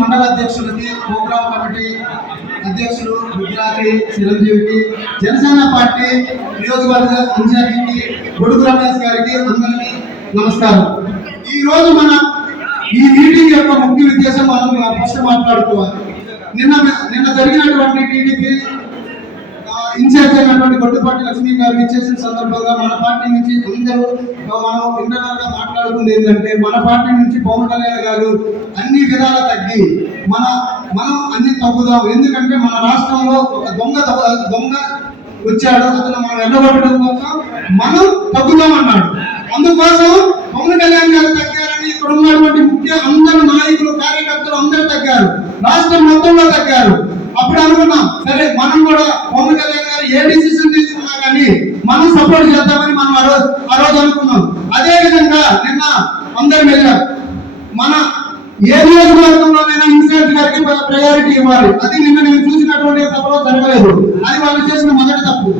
మండల అధ్యక్షులకి programme committee అధ్యక్షులు గుజరాతి చిరంజీవికి జనసేన పార్టీ నియోజకవర్గ ఇన్ఛార్జికి గొడుగు రమేష్ గారికి అందరికీ నమస్కారం. ఈ రోజు మన ఈ మీటింగ్ యొక్క ముఖ్య ఉద్దేశం మనం ఫస్ట్ మాట్లాడుకోవాలి. నిన్న నిన్న జరిగినటువంటి టీడీపీ ఇన్ఛార్జ్ అయినటువంటి గొడ్డుపాటి లక్ష్మీ గారు ఇచ్చేసిన సందర్భంగా మన పార్టీ నుంచి అందరూ మనం ఇంటర్ మాట్లాడుతుంది ఏంటంటే మన పార్టీ నుంచి పవన్ కళ్యాణ్ గారు అన్ని విధాల తగ్గి మన మనం అన్ని తగ్గుదాం. ఎందుకంటే మన రాష్ట్రంలో ఒక దొంగ దొంగ వచ్చాడు అతను మనం వెళ్ళగొట్టడం కోసం మనం తగ్గుదాం అన్నాడు అందుకోసం పవన్ కళ్యాణ్ గారు తగ్గారని ఇక్కడ ఉన్నటువంటి ముఖ్య అందరు నాయకులు కార్యకర్తలు అందరూ తగ్గారు. రాష్ట్రం మొత్తంలో తగ్గారు. అప్పుడు అనుకున్నాం సరే మనం కూడా పవన్ కళ్యాణ్ గారు ఏ డిసిషన్ తీసుకున్నా కానీ మనం సపోర్ట్ చేద్దామని మనం ఆ రోజు అనుకున్నాం. విధంగా నిన్న అందరం వెళ్ళారు మన ఏ నియోజకవర్గంలోనైనా ఇన్ఛార్జ్ గారికి ప్రయారిటీ ఇవ్వాలి. అది నిన్న నేను చూసినటువంటి సభలో జరగలేదు. అది వాళ్ళు చేసిన మొదటి తప్పు.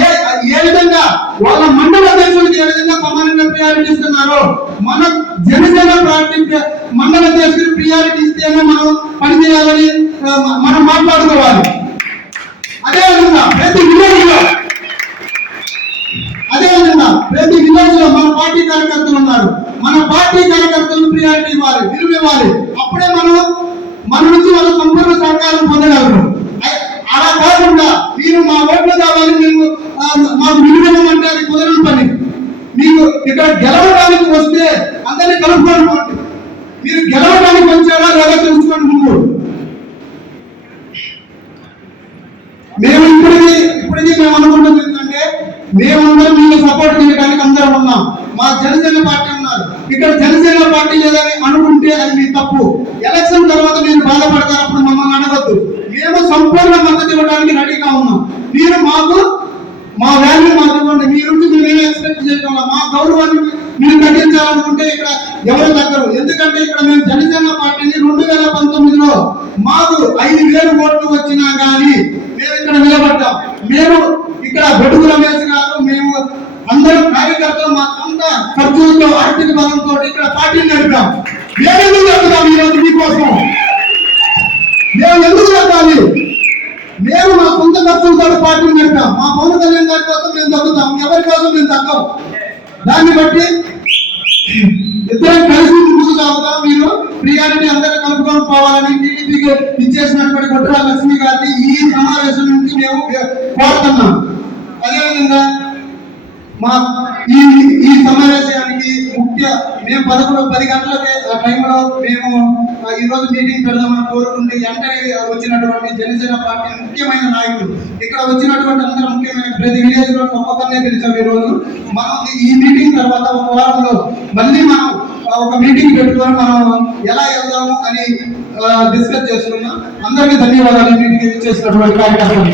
ఏ ఏ విధంగా వాళ్ళ మండల అధ్యక్షుడికి ఏ విధంగా సమానంగా ప్రయారిటీ ఇస్తున్నారో మన జనసేన పార్టీ మండల అధ్యక్షుడికి ప్రియారిటీ ఇస్తేనే మనం పనిచేయాలని మనం మాట్లాడుకోవాలి. అదే విధంగా ప్రతి విలేజ్లో అదే విధంగా ప్రతి పార్టీ కార్యకర్తలు ఉన్నారు. మన పార్టీ కార్యకర్తలను ప్రియారిటీ ఇవ్వాలి విలువ ఇవ్వాలి. అప్పుడే మనం మన నుంచి వాళ్ళ సంపూర్ణ సహకారం పొందగలరు అలా కాకుండా మీరు మా ఓట్లు కావాలి మేము మాకు విలువ అంటే అది కుదరని పని. మీకు ఇక్కడ గెలవడానికి వస్తే అందరినీ కలుపుకోవడం మీరు గెలవడానికి వచ్చారా లేదా తెలుసుకోండి ముందు. మేము ఇప్పటికి ఇప్పటికీ మేము అనుకుంటుంది ఏంటంటే మేమందరం మీకు సపోర్ట్ చేయడానికి అందరం ఉన్నాం మా జనసేన పార్టీ ఉన్నారు ఇక్కడ జనసేన పార్టీ లేదని అనుకుంటే అది మీ తప్పు ఎలక్షన్ తర్వాత మీరు అప్పుడు మమ్మల్ని అడగద్దు. మేము సంపూర్ణ మద్దతు ఇవ్వడానికి రెడీగా ఉన్నాం. మీరు మాకు మా వాల్యూ మాకు ఇవ్వండి. మీ నుంచి మేము ఏం ఎక్స్పెక్ట్ చేయగలం మా గౌరవాన్ని మీరు తగ్గించాలనుకుంటే ఇక్కడ ఎవరు తగ్గరు. ఎందుకంటే ఇక్కడ మేము జనసేన పార్టీని రెండు వేల పంతొమ్మిదిలో మాకు ఐదు వేలు ఓట్లు వచ్చినా కానీ మేము ఇక్కడ నిలబడ్డాం. మేము ఇక్కడ బెడుగు రమేష్ గారు మేము అందరూ కార్యకర్తలు మా సొంత ఖర్చులతో ఆర్థిక బలంతో ఇక్కడ పార్టీని నడిపాం. మేము ఎందుకు ఈరోజు మీకోసం? మేము ఎందుకు చెప్పాలి మేము మా సొంత ఖర్చులతో పార్టీని పెడతాం మా పవన్ కళ్యాణ్ గారి కోసం మేము తగ్గుతాం. ఎవరి కోసం మేము తగ్గం? దాన్ని బట్టి ఇద్దరం కలిసి ముందుకు సాగుతాం. మీరు ప్రియారిటీ అందరూ కలుపుకొని పోవాలని టీడీపీకి ఇచ్చేసినటువంటి కొట్టాల లక్ష్మి గారిని ఈ సమావేశం నుంచి మేము కోరుతున్నాం. అదేవిధంగా మా ఈ ఈ సమావేశానికి ముఖ్య మేము పదకొండు పది గంటల టైంలో మేము ఈ రోజు మీటింగ్ పెడదామని కోరుకుంటే వెంటనే వచ్చినటువంటి జనసేన పార్టీ ముఖ్యమైన నాయకులు. ఇక్కడ వచ్చినటువంటి అందరూ ముఖ్యమైన ప్రతి విలేజ్లో ఒక్కొక్కరినే పిలిచాం ఈ రోజు మనం ఈ మీటింగ్ తర్వాత ఒక వారంలో మళ్ళీ మనం ఒక మీటింగ్ పెట్టుకొని మనం ఎలా వెళ్దాము అని డిస్కస్ చేసుకున్నాం. అందరికీ ధన్యవాదాలు. మీటింగ్ చేసినటువంటి కార్యక్రమం